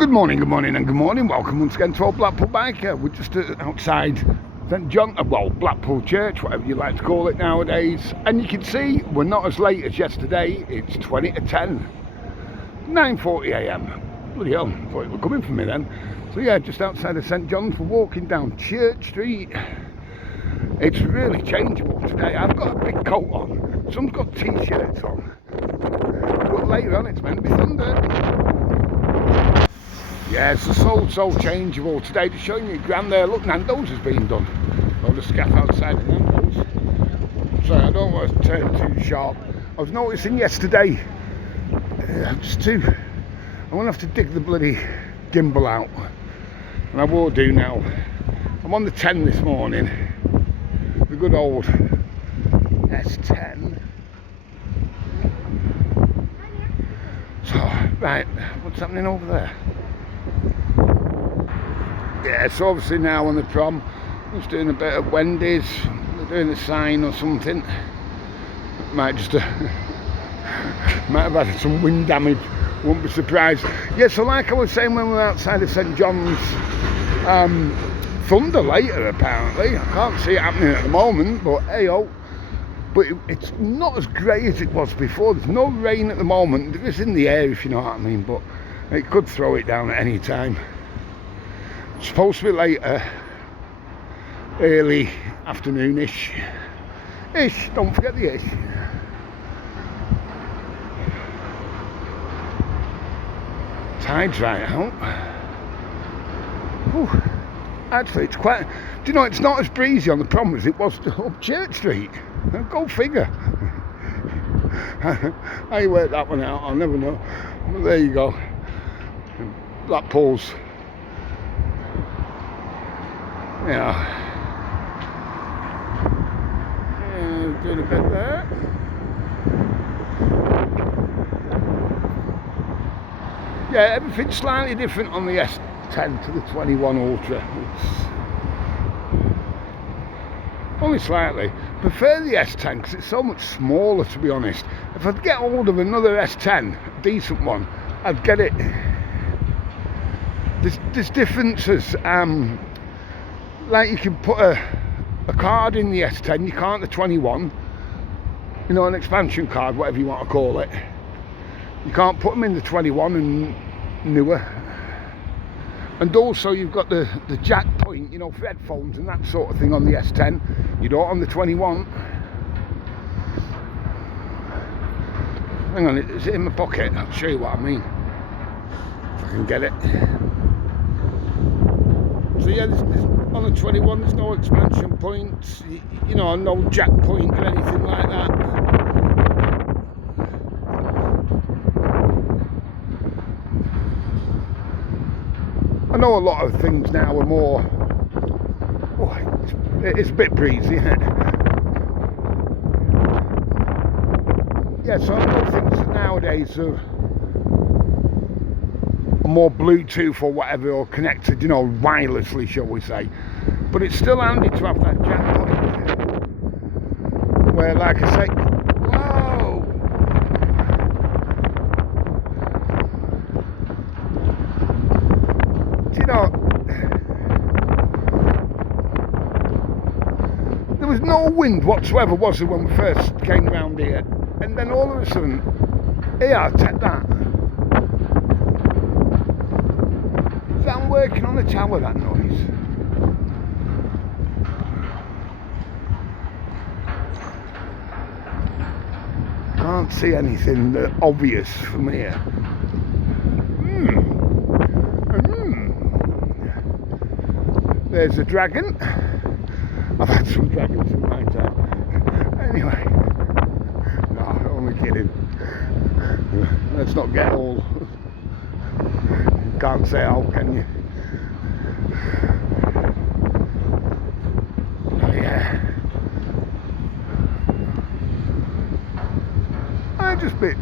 Good morning and good morning. Welcome once again to our Blackpool Biker. We're just outside St John, well, Blackpool Church, whatever you like to call it nowadays. And you can see we're not as late as yesterday. It's 20 to 10, 9:40 a.m. Bloody hell, thought it were coming for me then. So yeah, just outside of St John's, we're walking down Church Street. It's really changeable today. I've got a big coat on. Some's got t-shirts on. But later on it's meant to be thunder. Yeah, it's so changeable today. Just showing you grand there. Look, Nando's has been done. I'll just scaff outside of Nando's. So I don't want to turn too sharp. I was noticing yesterday, I'm going to have to dig the bloody gimbal out. And I will do now. I'm on the 10 this morning. The good old S10. So, right, what's happening over there? Yeah, so obviously now on the prom, I'm just doing a bit of Wendy's, they're doing a sign or something. Might have had some wind damage, won't be surprised. Yeah, so like I was saying when we were outside of St John's, thunder later apparently. I can't see it happening at the moment, but hey-oh. But it's not as grey as it was before. There's no rain at the moment. There is in the air, if you know what I mean, but it could throw it down at any time. It's supposed to be later, early afternoon-ish. Don't forget the ish. Tide's right out. Whew. Actually, it's quite... Do you know, it's not as breezy on the prom as it was up Church Street. Go figure. How you work that one out, I'll never know. But there you go. Blackpool's. Yeah, doing a bit there. Yeah, everything's slightly different on the S10 to the 21 Ultra. It's only slightly. Prefer the S10 because it's so much smaller, to be honest. If I'd get hold of another S10, a decent one, I'd get it. There's differences. Like you can put a card in the S10, you can't the 21, you know, an expansion card, whatever you want to call it. You can't put them in the 21 and newer. And also you've got the jack point, you know, for headphones and that sort of thing on the S10. You don't on the 21. Hang on, is it in my pocket? I'll show you what I mean. If I can get it. So yeah, on the 21 there's no expansion points, you know, no jack point or anything like that. I know a lot of things now are more, it's a bit breezy, isn't it? Yeah, so I know things nowadays are more Bluetooth or whatever, or connected, you know, wirelessly, shall we say. But it's still handy to have that jack point where, like I say, whoa, do you know, there was no wind whatsoever, was there, when we first came round here, and then all of a sudden, here, take that. I'm working on the tower, that noise. Can't see anything obvious from here. There's a dragon. I've had some dragons in my time. Anyway, no, only kidding. Let's not get all... Can't say how, can you? Oh yeah. I just bit.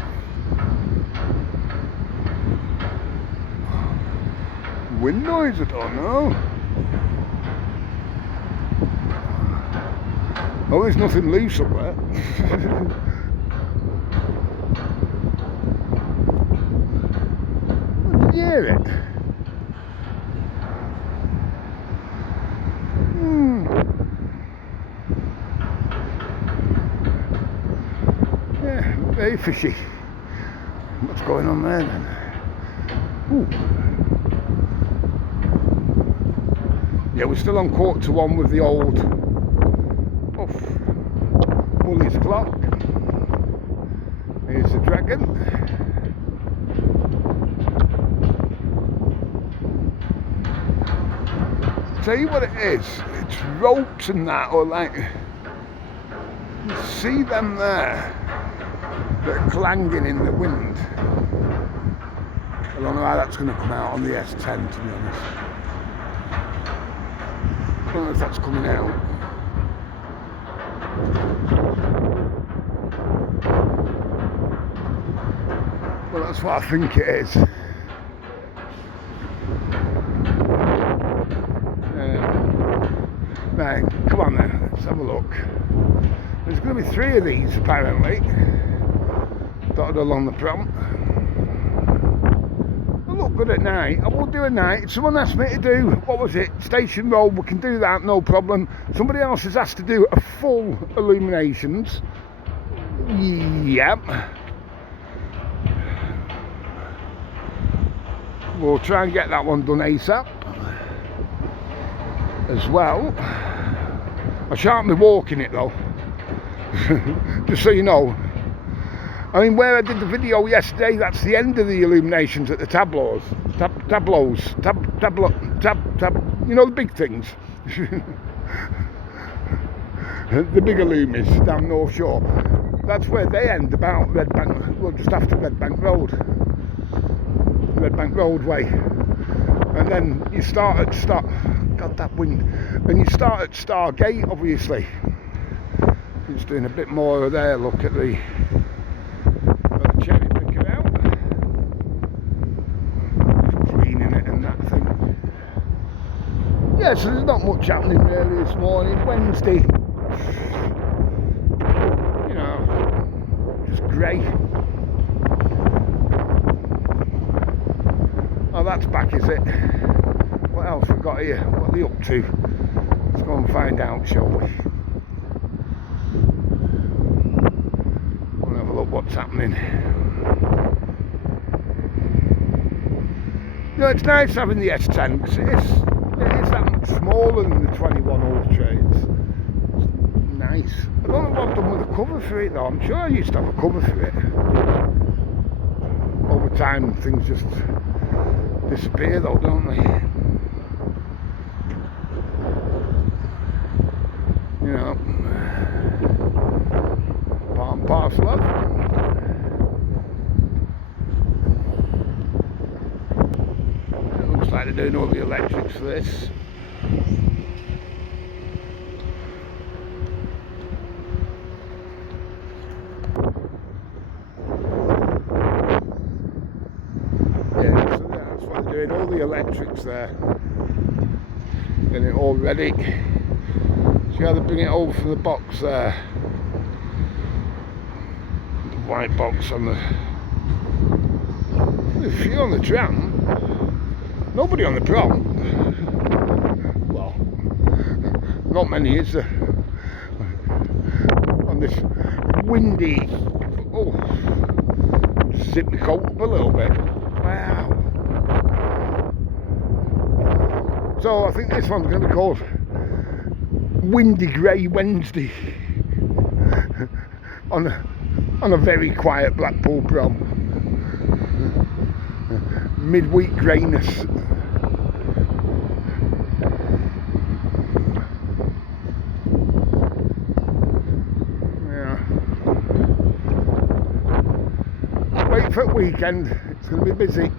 Wind noise, I don't know. Oh, there's nothing loose up there. Did you hear it? fishy. What's going on there then? Ooh. Yeah, we're still on 1:45 with the old Bully's clock. Here's the dragon. Tell you what it is, it's ropes and that, or like, you see them there, that are clanging in the wind. I don't know how that's going to come out on the S10, to be honest. I don't know if that's coming out. Well, that's what I think it is. Right, come on then, let's have a look. There's going to be 3 of these apparently, dotted along the prom. They look good at night. I will do a night. Someone asked me to do, what was it, Station Road. We can do that, no problem. Somebody else has asked to do a full illuminations. Yep. We'll try and get that one done ASAP as well. I shan't be walking it though. Just so you know. I mean, where I did the video yesterday, that's the end of the illuminations at the tableaus. You know, the big things. The bigger loomies down North Shore. That's where they end, about Red Bank, well, just after Red Bank Road. Red Bank Road way. And then you start at God, that wind. And you start at Stargate, obviously. Just doing a bit more of there. Look at the cherry picker out. Just cleaning it and that thing. Yeah, so there's not much happening really this morning. Wednesday. You know, just grey. Oh, that's back, is it? What else we got here? What are they up to? Let's go and find out, shall we? We'll have a look what's happening. You know, it's nice having the S10 because it is that much smaller than the 21 Ultra. It's nice. I don't know what I've done with the cover for it though. I'm sure I used to have a cover for it. Over time, things just disappear though, don't they? You know, part and parcel of. It looks like they're doing all the electrics for this. Doing all the electrics there, getting it all ready. See how they bring it over from the box there, the white box on the. There's a few on the tram, nobody on the prom. Well, not many, is there? On this windy. Oh, zip the coat up a little bit. Wow. So I think this one's going to be called Windy Grey Wednesday on a very quiet Blackpool Prom. Midweek greyness. Yeah. Wait for the weekend. It's going to be busy.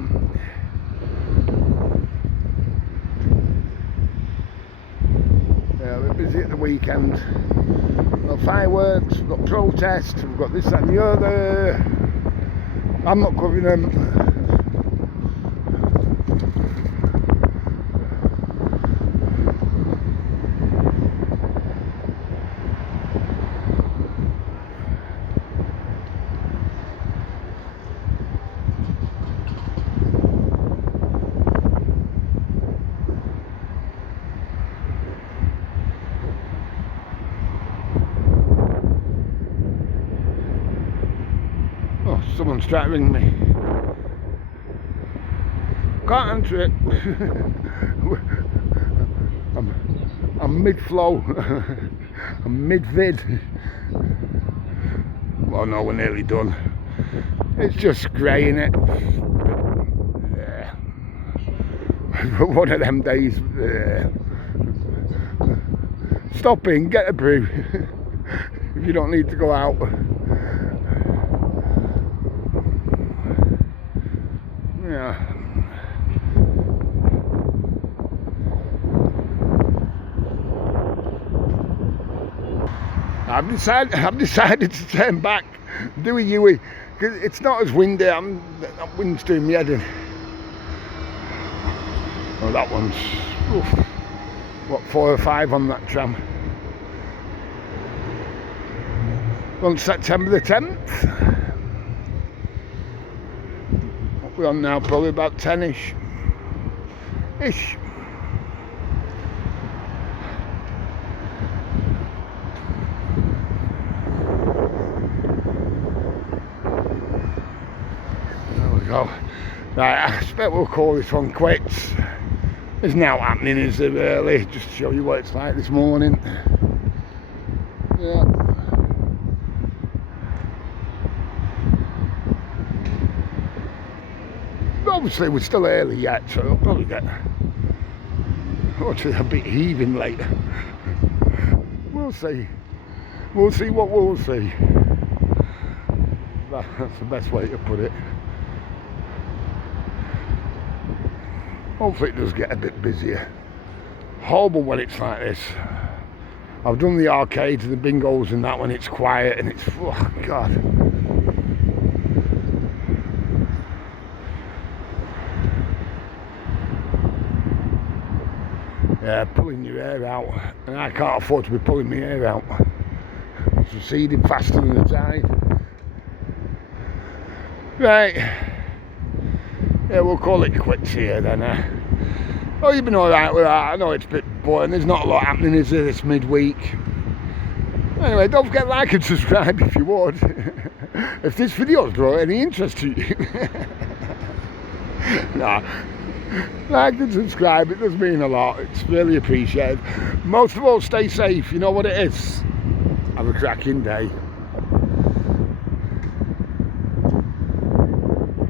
We're busy at the weekend. We've got fireworks, we've got protests, we've got this, that and the other. I'm not covering them. trying to ring me. Can't answer it. I'm mid-flow. I'm mid-vid. Well, no, we're nearly done. It's just grey, innit? Yeah. One of them days. Stop in, get a brew. If you don't need to go out. Yeah. I've decided to turn back, do a U-ey, because it's not as windy. That wind's doing me head in. Oh, that one's, oof, what, 4 or 5 on that tram. On September the 10th. What we're on now, probably about 10ish. Ish. Go. Right, I expect we'll call this one quits. There's now happening as early, just to show you what it's like this morning. Yeah. Obviously we're still early yet, so it'll probably get a bit heaving later. We'll see. We'll see what we'll see. That's the best way to put it. Hopefully it does get a bit busier. Horrible when it's like this. I've done the arcades and the bingos and that when it's quiet and it's, oh God. Yeah, pulling your hair out. And I can't afford to be pulling my hair out. It's receding faster than the tide. Right. Yeah, we'll call it quits here then. Oh, you've been alright with that. I know it's a bit boring. There's not a lot happening, is there, this midweek? Anyway, don't forget to like and subscribe if you would. If this video's brought any interest to you. Nah. Like and subscribe, it does mean a lot. It's really appreciated. Most of all, stay safe. You know what it is. Have a cracking day.